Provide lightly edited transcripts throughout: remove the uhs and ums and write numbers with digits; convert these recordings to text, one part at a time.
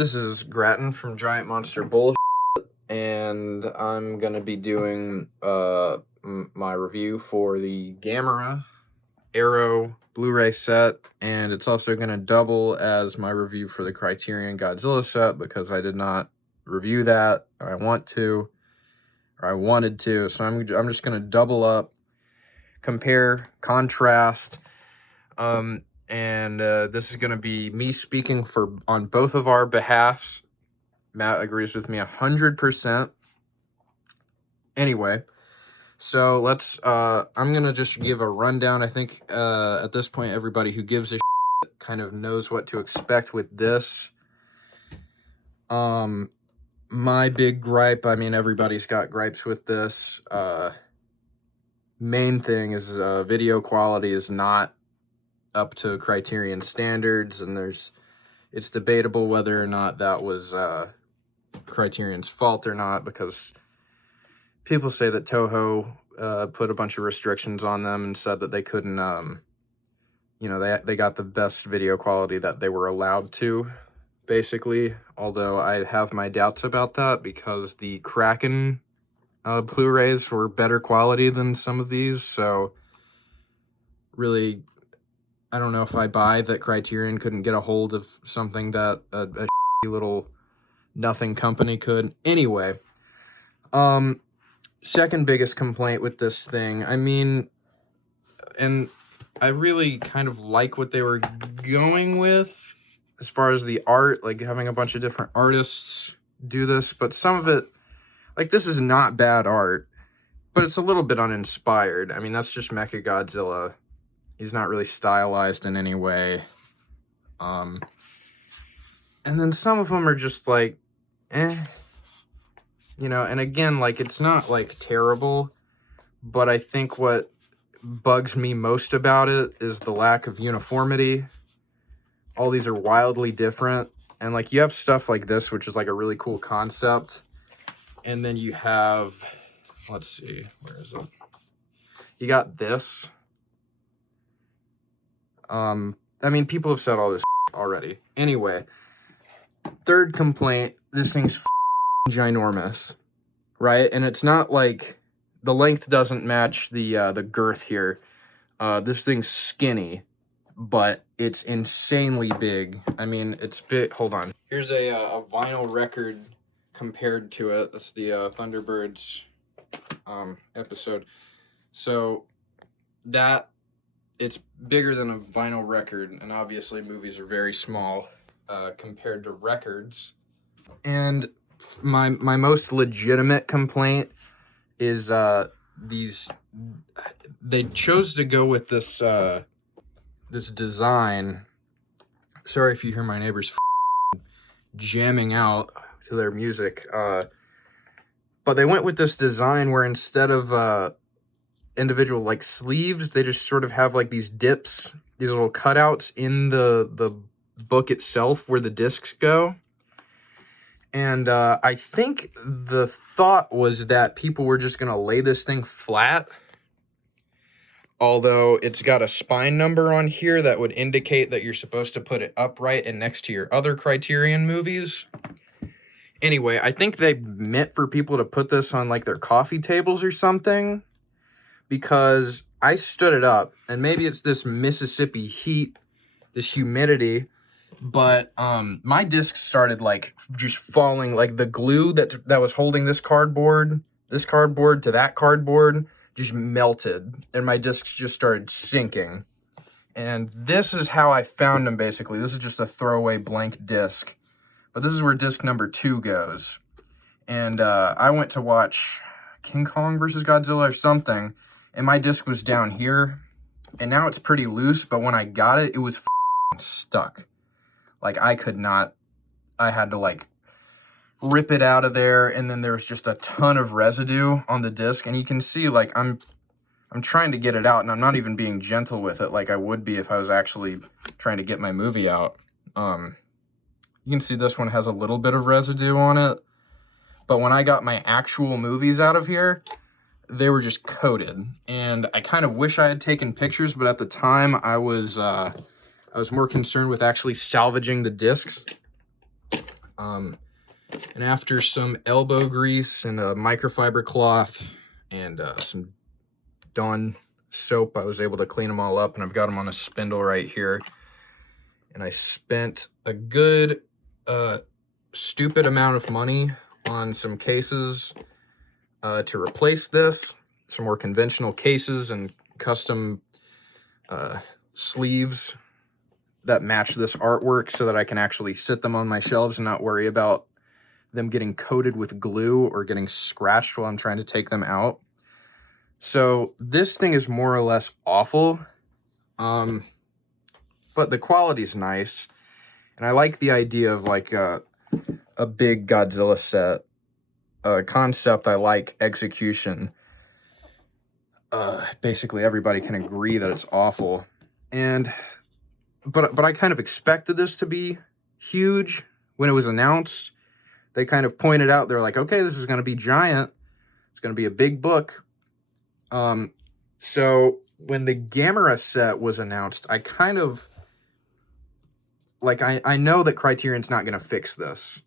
This is Grattan from Giant Monster Bull, and I'm going to be doing my review for the Gamera Arrow Blu-ray set, and it's also going to double as my review for the Criterion Godzilla set because I did not review that, or I wanted to, so I'm just going to double up, compare, contrast, and this is going to be me speaking on both of our behalfs. Matt agrees with me 100%. Anyway, so let's, I'm going to just give a rundown. I think at this point, everybody who gives a shit kind of knows what to expect with this. My big gripe, I mean, everybody's got gripes with this. Main thing is video quality is not up to Criterion standards, and it's debatable whether or not that was Criterion's fault or not, because people say that Toho put a bunch of restrictions on them and said that they couldn't, they got the best video quality that they were allowed to, basically, although I have my doubts about that because the Kraken Blu-rays were better quality than some of these, so really, I don't know if I buy that Criterion couldn't get a hold of something that a little nothing company could. Anyway, second biggest complaint with this thing, I mean, and I really kind of like what they were going with as far as the art, like having a bunch of different artists do this, but some of it, like, this is not bad art, but it's a little bit uninspired. I mean, that's just Mechagodzilla. He's not really stylized in any way. And then some of them are just like, and again, like, it's not like terrible, but I think what bugs me most about it is the lack of uniformity. All these are wildly different, and like, you have stuff like this, which is like a really cool concept, and then you have, let's see, where is it? You got this. I mean, people have said all this already. Anyway, third complaint, this thing's ginormous, right? And it's not like the length doesn't match the girth here. This thing's skinny, but it's insanely big. I mean, it's big. Hold on. Here's a vinyl record compared to it. That's the Thunderbirds episode. So that, it's bigger than a vinyl record, and obviously movies are very small compared to records. And my most legitimate complaint is they chose to go with this this design. Sorry if you hear my neighbors jamming out to their music, but they went with this design where instead of individual like sleeves, they just sort of have like these dips, these little cutouts in the book itself where the discs go. And I think the thought was that people were just gonna lay this thing flat, although it's got a spine number on here that would indicate that you're supposed to put it upright and next to your other Criterion movies. Anyway, I think they meant for people to put this on like their coffee tables or something, because I stood it up, and maybe it's this Mississippi heat, this humidity, but my discs started like just falling, like the glue that was holding this cardboard to that cardboard just melted, and my discs just started sinking. And this is how I found them, basically. This is just a throwaway blank disc, but this is where disc number 2 goes. And I went to watch King Kong versus Godzilla or something, and my disc was down here, and now it's pretty loose, but when I got it, it was stuck. Like, I had to like rip it out of there, and then there was just a ton of residue on the disc, and you can see, like, I'm trying to get it out, and I'm not even being gentle with it like I would be if I was actually trying to get my movie out. You can see this one has a little bit of residue on it, but when I got my actual movies out of here, they were just coated. And I kind of wish I had taken pictures, but at the time I was more concerned with actually salvaging the discs. And after some elbow grease and a microfiber cloth and some Dawn soap, I was able to clean them all up, and I've got them on a spindle right here. And I spent a good stupid amount of money on some cases to replace this, some more conventional cases and custom sleeves that match this artwork so that I can actually sit them on my shelves and not worry about them getting coated with glue or getting scratched while I'm trying to take them out. So this thing is more or less awful, but the quality's nice, and I like the idea of like a big Godzilla set. Concept I like, execution. Basically everybody can agree that it's awful, but I kind of expected this to be huge when it was announced. They kind of pointed out, they're like, okay, this is going to be giant. It's going to be a big book. So when the Gamera set was announced, I kind of, like, I know that Criterion's not going to fix this.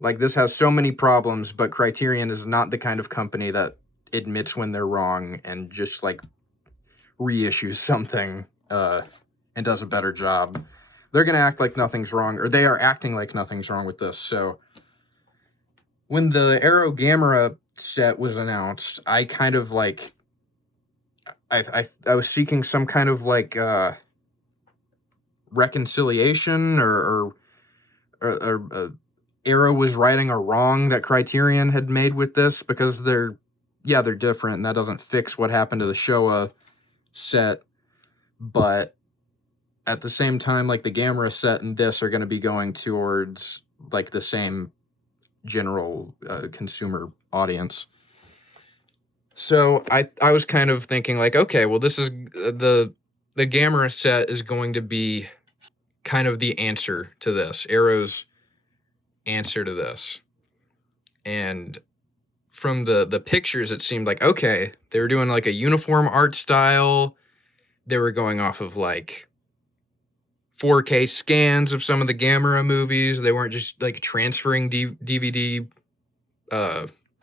Like, this has so many problems, but Criterion is not the kind of company that admits when they're wrong and just, like, reissues something and does a better job. They're going to act like nothing's wrong, or they are acting like nothing's wrong with this. So when the Arrow Gamera set was announced, I kind of, like, I was seeking some kind of, like, reconciliation or Arrow was righting a wrong that Criterion had made with this, because they're different, and that doesn't fix what happened to the Showa set, but at the same time, like, the Gamera set and this are going to be going towards, like, the same general consumer audience. So I was kind of thinking, like, okay, well, this is the Gamera set is going to be kind of the answer to this, Arrow's answer to this. And from the pictures, it seemed like, okay, they were doing like a uniform art style. They were going off of like 4K scans of some of the Gamera movies. They weren't just like transferring DVD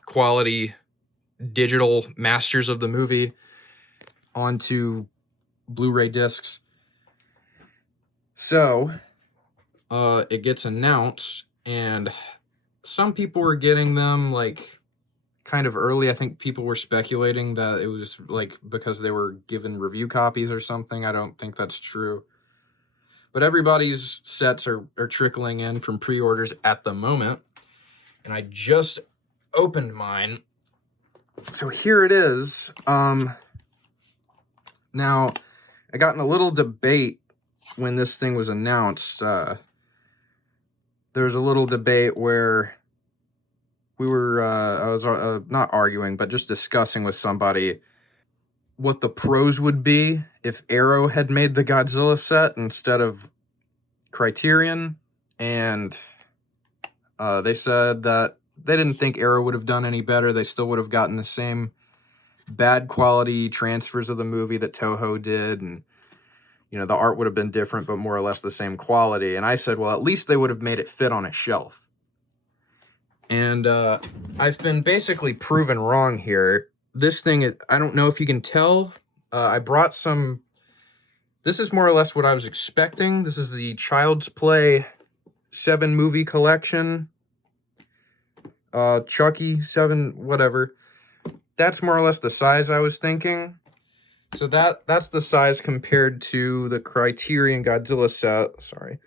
quality digital masters of the movie onto Blu-ray discs. So it gets announced, and some people were getting them like kind of early. I think people were speculating that it was like because they were given review copies or something. I don't think that's true. But everybody's sets are trickling in from pre-orders at the moment. And I just opened mine. So here it is. Now, I got in a little debate when this thing was announced. There was a little debate where we were, I was not arguing, but just discussing with somebody what the pros would be if Arrow had made the Godzilla set instead of Criterion. And they said that they didn't think Arrow would have done any better. They still would have gotten the same bad quality transfers of the movie that Toho did, and you know, the art would have been different, but more or less the same quality. And I said, well, at least they would have made it fit on a shelf. And I've been basically proven wrong here. This thing, I don't know if you can tell, I brought some, this is more or less what I was expecting. This is the Child's Play 7 movie collection. Chucky 7, whatever. That's more or less the size I was thinking. So that's the size compared to the Criterion Godzilla set. Sorry.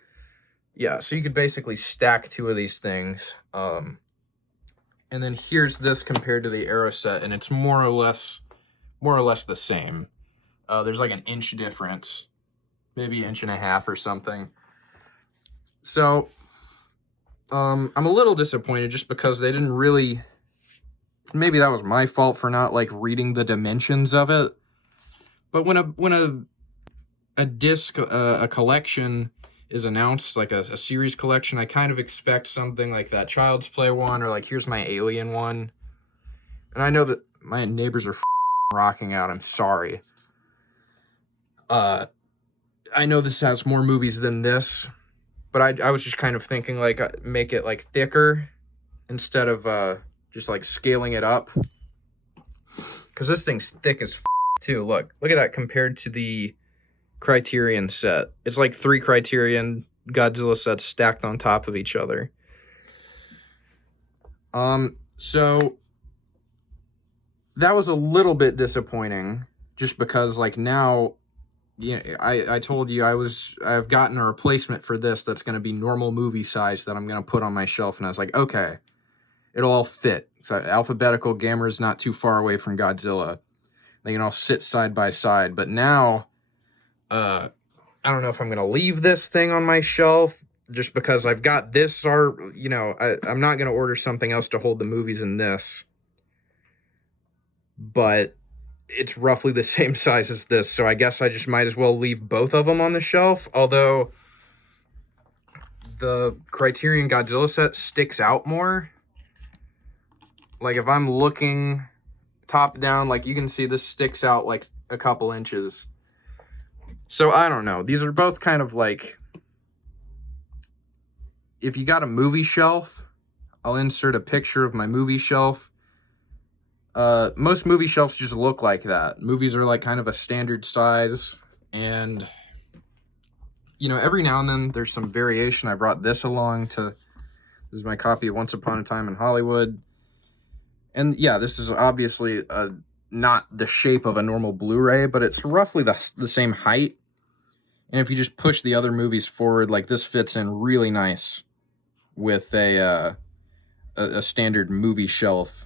Yeah, so you could basically stack two of these things. And then here's this compared to the Arrow set, and it's more or less the same. There's like an inch difference, maybe an inch and a half or something. So I'm a little disappointed just because they didn't really, maybe that was my fault for not like reading the dimensions of it. But when a disc, a collection is announced, like a series collection, I kind of expect something like that Child's Play one, or like here's my Alien one. And I know that my neighbors are rocking out. I'm sorry. I know this has more movies than this, But I was just kind of thinking, like, make it, like, thicker instead of just, like, scaling it up. Because this thing's thick as too. Look at that compared to the Criterion set. It's like 3 Criterion Godzilla sets stacked on top of each other. So that was a little bit disappointing, just because, like, now, yeah, I told you I've gotten a replacement for this that's going to be normal movie size that I'm going to put on my shelf, and I was like, okay, it'll all fit. So alphabetical Gamera is not too far away from Godzilla. They can all sit side by side. But now, I don't know if I'm going to leave this thing on my shelf just because I've got this, you know, I'm not going to order something else to hold the movies in this. But it's roughly the same size as this, so I guess I just might as well leave both of them on the shelf. Although the Criterion Godzilla set sticks out more. Like, if I'm looking top down, like, you can see this sticks out like a couple inches. So I don't know. These are both kind of like, if you got a movie shelf, I'll insert a picture of my movie shelf. Most movie shelves just look like that. Movies are like kind of a standard size, and you know, every now and then there's some variation. I brought this along this is my copy of Once Upon a Time in Hollywood. And yeah, this is obviously not the shape of a normal Blu-ray, but it's roughly the same height. And if you just push the other movies forward, like, this fits in really nice with a standard movie shelf,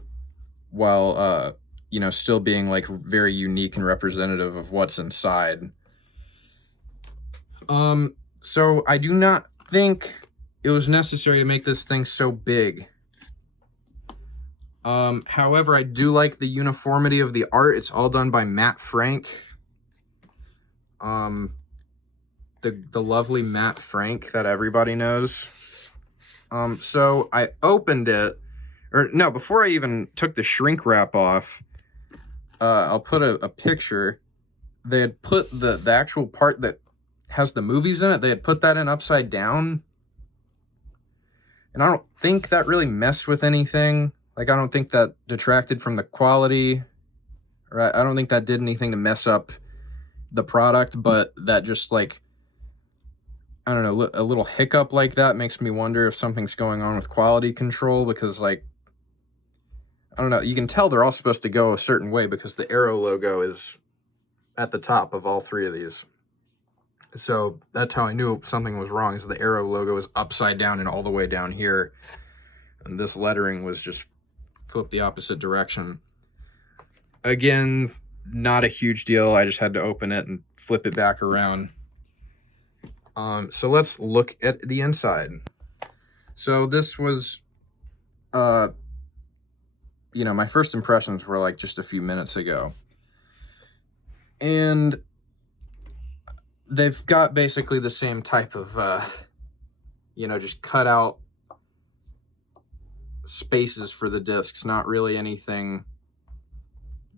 while you know, still being like very unique and representative of what's inside. So I do not think it was necessary to make this thing so big. However, I do like the uniformity of the art. It's all done by Matt Frank. The lovely Matt Frank that everybody knows. So I opened it, or no, before I even took the shrink wrap off, I'll put a picture. They had put the actual part that has the movies in it, they had put that in upside down. And I don't think that really messed with anything. Like, I don't think that detracted from the quality, or I don't think that did anything to mess up the product, but that just, like, I don't know, a little hiccup like that makes me wonder if something's going on with quality control, because, like, I don't know, you can tell they're all supposed to go a certain way because the Arrow logo is at the top of all 3 of these. So that's how I knew something was wrong, is the Arrow logo is upside down and all the way down here. And this lettering was just flipped the opposite direction. Again, not a huge deal. I just had to open it and flip it back around. So let's look at the inside. So this was, you know, my first impressions were like just a few minutes ago. And they've got basically the same type of, you know, just cut out spaces for the discs. Not really anything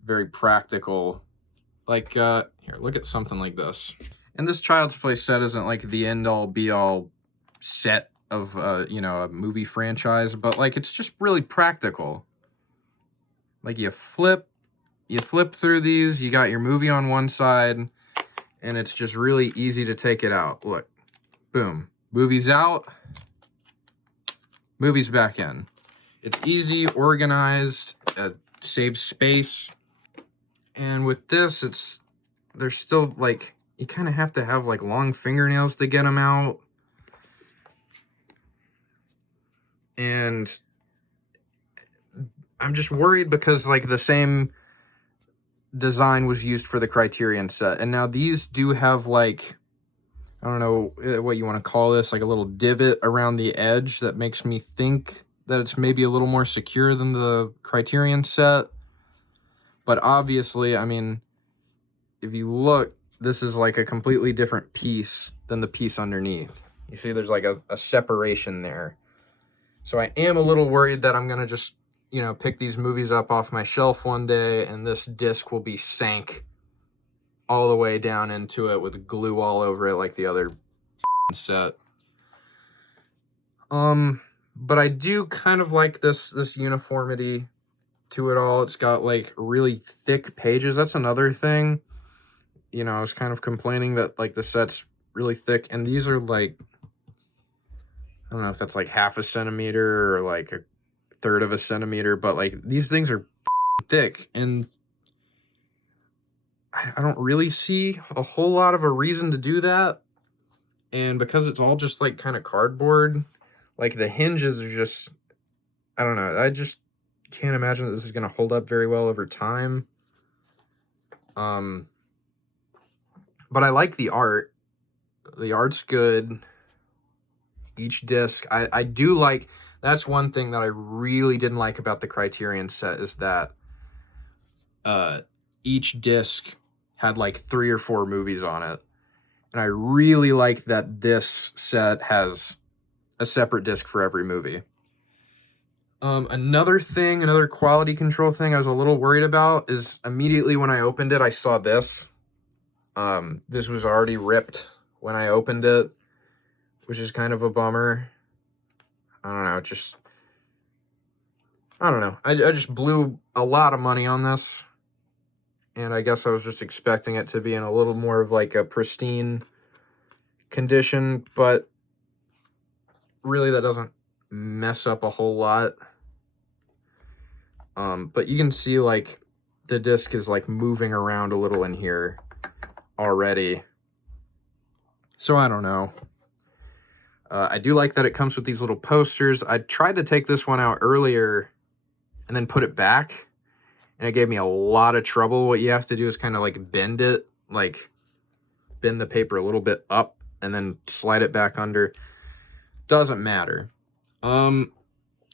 very practical. Like, here, look at something like this. And this Child's Play set isn't like the end-all be-all set of, you know, a movie franchise, but like, it's just really practical. Like, you flip through these, you got your movie on one side, and it's just really easy to take it out. Look, boom, movie's out, movie's back in. It's easy, organized, saves space. And with this, there's still, like, you kind of have to have, like, long fingernails to get them out. And I'm just worried because, like, the same design was used for the Criterion set. And now these do have, like, I don't know what you want to call this, like a little divot around the edge that makes me think that it's maybe a little more secure than the Criterion set. But obviously, I mean, if you look, this is like a completely different piece than the piece underneath. You see there's like a separation there. So I am a little worried that I'm going to just, you know, pick these movies up off my shelf one day and this disc will be sank all the way down into it with glue all over it like the other set. But I do kind of like this uniformity to it all. It's got like really thick pages. That's another thing. You know, I was kind of complaining that like the set's really thick, and these are like, I don't know if that's like half a centimeter or like a third of a centimeter, but like these things are thick, and I don't really see a whole lot of a reason to do that. And because it's all just like kind of cardboard, like the hinges are just, I don't know, I just can't imagine that this is going to hold up very well over time. But I like the art. The art's good. Each disc, I do like, that's one thing that I really didn't like about the Criterion set, is that each disc had like 3 or 4 movies on it. And I really like that this set has a separate disc for every movie. Another quality control thing I was a little worried about is immediately when I opened it, I saw this. This was already ripped when I opened it, which is kind of a bummer. I don't know, I don't know. I just blew a lot of money on this. And I guess I was just expecting it to be in a little more of like a pristine condition, but really that doesn't mess up a whole lot. But you can see like the disc is like moving around a little in here already. So I don't know. I do like that it comes with these little posters. I tried to take this one out earlier and then put it back, and it gave me a lot of trouble. What you have to do is kind of like bend it, like bend the paper a little bit up and then slide it back under. Doesn't matter. And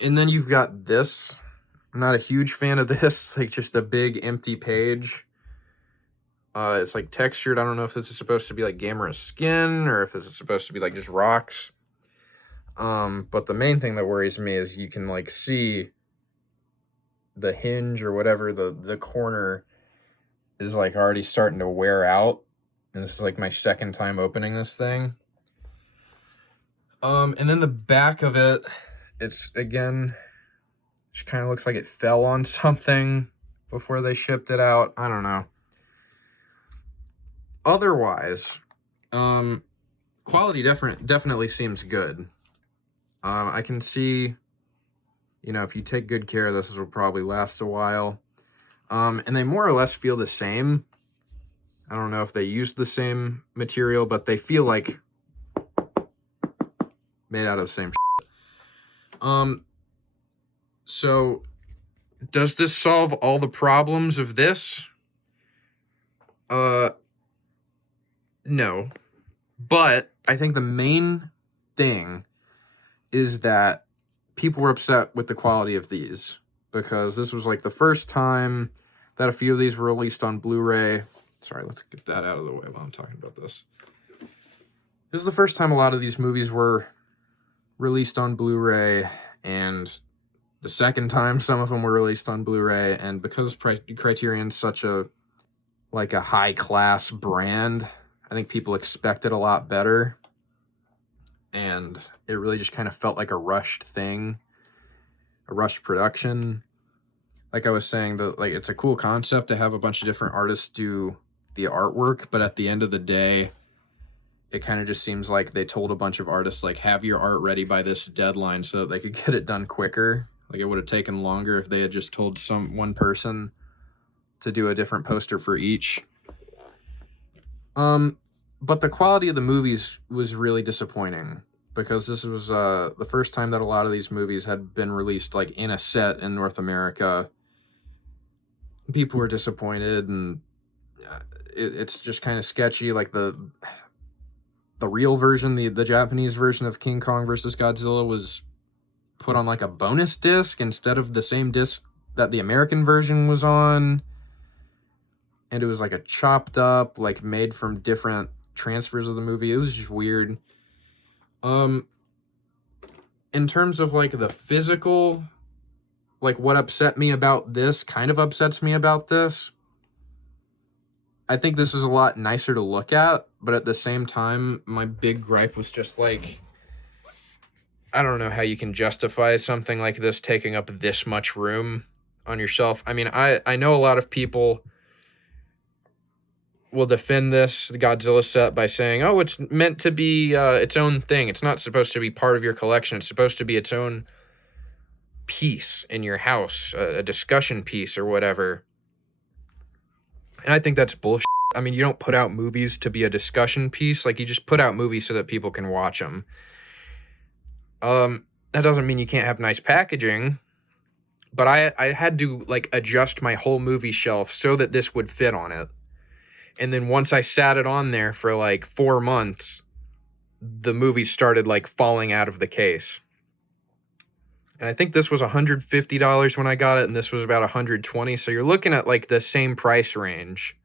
then you've got this. I'm not a huge fan of this, like just a big empty page. It's like textured. I don't know if this is supposed to be like Gamera skin or if this is supposed to be like just rocks. But the main thing that worries me is you can like see the hinge or whatever, the corner is like already starting to wear out. And this is like my second time opening this thing. And then the back of it, it's again, just kind of looks like it fell on something before they shipped it out. I don't know. Otherwise, quality definitely seems good. I can see, you know, if you take good care of this, will probably last a while. And they more or less feel the same. I don't know if they use the same material, but they feel like made out of the same shit. So does this solve all the problems of this? No. But I think the main thing is that people were upset with the quality of these, because this was like the first time that a few of these were released on Blu-ray. Sorry, let's get that out of the way while I'm talking about this. This is the first time a lot of these movies were released on Blu-ray, and the second time some of them were released on Blu-ray. And because Criterion's such a high-class brand, I think people expected a lot better. And it really just kind of felt like a rushed thing, a rushed production. Like I was saying, it's a cool concept to have a bunch of different artists do the artwork, but at the end of the day, it kind of just seems like they told a bunch of artists, like, have your art ready by this deadline so that they could get it done quicker. Like, it would have taken longer if they had just told one person to do a different poster for each. But the quality of the movies was really disappointing, because this was the first time that a lot of these movies had been released like in a set in North America. People were disappointed, and it's just kind of sketchy. Like the real version, the Japanese version of King Kong vs. Godzilla was put on like a bonus disc instead of the same disc that the American version was on. And it was like a chopped up, like made from different transfers of the movie. It was just weird. In terms of like the physical, like what upset me about this kind of upsets me about this. I think this is a lot nicer to look at, but at the same time, my big gripe was just like, I don't know how you can justify something like this taking up this much room on your shelf. I mean, I know a lot of people will defend this the Godzilla set by saying, oh, it's meant to be its own thing. It's not supposed to be part of your collection. It's supposed to be its own piece in your house, a discussion piece or whatever. And I think that's bullshit. I mean, you don't put out movies to be a discussion piece. Like, you just put out movies so that people can watch them. That doesn't mean you can't have nice packaging. But I had to, like, adjust my whole movie shelf so that this would fit on it. And then once I sat it on there for, like, 4 months, the movie started, like, falling out of the case. And I think this was $150 when I got it, and this was about $120. So you're looking at, like, the same price range.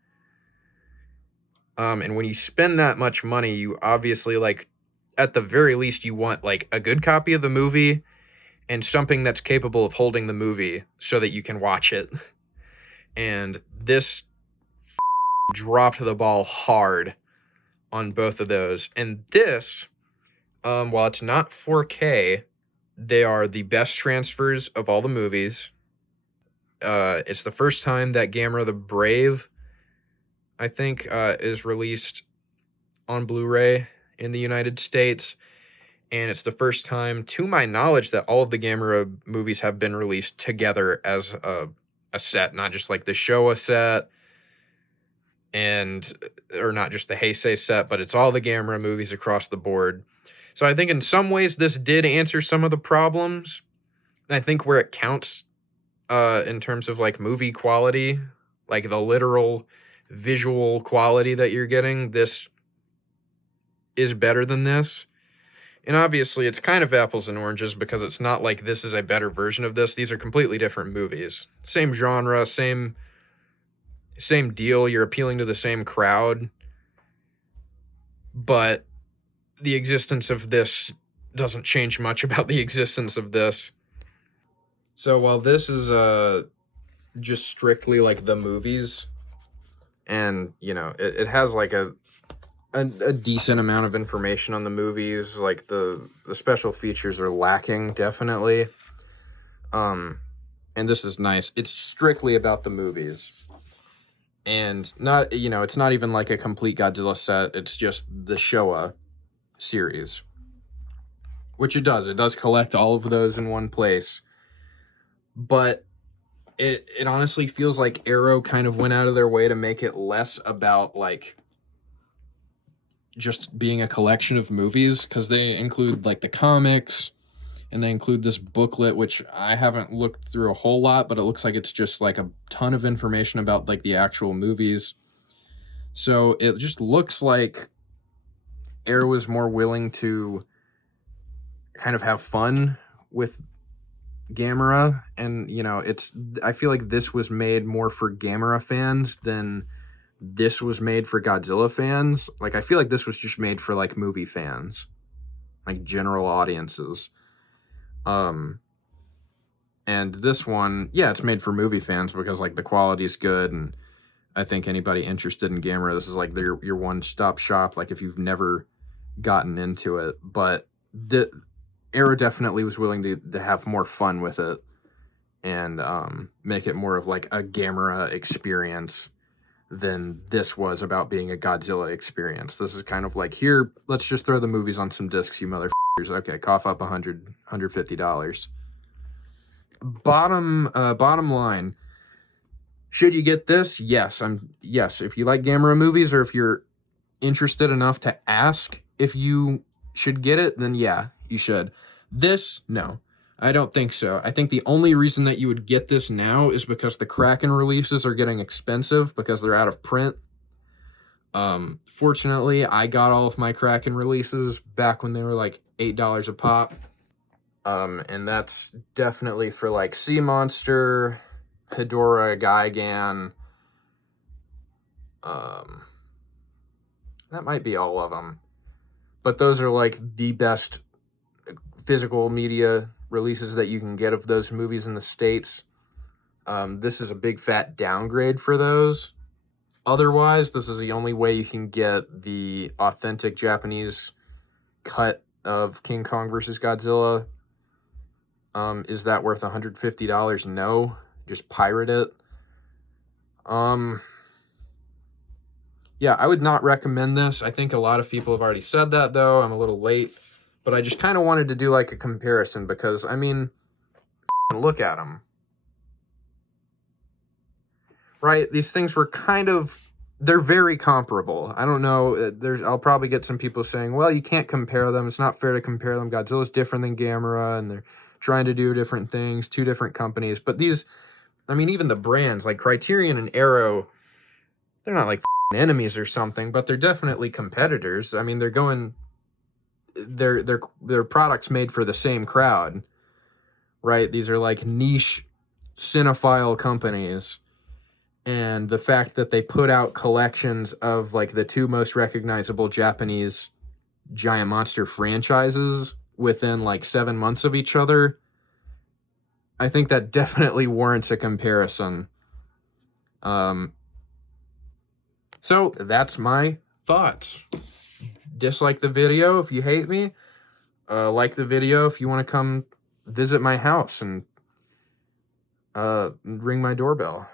And when you spend that much money, you obviously, like, at the very least, you want, like, a good copy of the movie and something that's capable of holding the movie so that you can watch it. And this dropped the ball hard on both of those. And this, while it's not 4K, they are the best transfers of all the movies. It's the first time that Gamera the Brave, I think, is released on Blu-ray in the United States. And it's the first time, to my knowledge, that all of the Gamera movies have been released together as a set, not just like the Showa set, or not just the Heisei set, but it's all the Gamera movies across the board. So I think in some ways this did answer some of the problems. I think where it counts in terms of like movie quality, like the literal visual quality that you're getting, this is better than this. And obviously it's kind of apples and oranges because it's not like this is a better version of this. These are completely different movies. Same genre, same deal. You're appealing to the same crowd. But the existence of this doesn't change much about the existence of this. So while this is just strictly like the movies, and you know, it has like a decent amount of information on the movies, like the special features are lacking definitely. And this is nice. It's strictly about the movies. And not, you know, it's not even like a complete Godzilla set. It's just the Showa series, which it does collect all of those in one place. But it honestly feels like Arrow kind of went out of their way to make it less about like just being a collection of movies, because they include like the comics and they include this booklet, which I haven't looked through a whole lot, but it looks like it's just like a ton of information about like the actual movies. So it just looks like Arrow is more willing to kind of have fun with Gamera, and you know, I feel like this was made more for Gamera fans than this was made for Godzilla fans. Like, I feel like this was just made for like movie fans, like general audiences. And this one, yeah, it's made for movie fans because like the quality is good, and I think anybody interested in Gamera, this is like your one-stop shop, like if you've never gotten into it. But the Arrow definitely was willing to have more fun with it and make it more of like a Gamera experience than this was about being a Godzilla experience. This is kind of like, here, let's just throw the movies on some discs, you motherfuckers. Okay, cough up $150. Bottom line, should you get this? Yes, if you like Gamera movies, or if you're interested enough to ask if you should get it, then yeah, you should. This, no, I don't think so. I think the only reason that you would get this now is because the Kraken releases are getting expensive because they're out of print. Fortunately, I got all of my Kraken releases back when they were like $8 a pop. And that's definitely for like Sea Monster, Hedorah, Gigan. That might be all of them. But those are like the best physical media releases that you can get of those movies in the States. This is a big fat downgrade for those. Otherwise, this is the only way you can get the authentic Japanese cut of King Kong versus Godzilla. Is that worth $150? No. Just pirate it. Yeah, I would not recommend this. I think a lot of people have already said that, though. I'm a little late. But I just kind of wanted to do like a comparison because, I mean, look at them. Right? These things were kind of, they're very comparable. I don't know. I'll probably get some people saying, well, you can't compare them. It's not fair to compare them. Godzilla's different than Gamera, and they're trying to do different things, two different companies. But these, I mean, even the brands like Criterion and Arrow, they're not like enemies or something, but they're definitely competitors. I mean, they're products made for the same crowd, right? These are like niche cinephile companies. And the fact that they put out collections of like the two most recognizable Japanese giant monster franchises within like 7 months of each other, I think that definitely warrants a comparison. So that's my thoughts. Dislike the video if you hate me. Like the video if you want to come visit my house and ring my doorbell.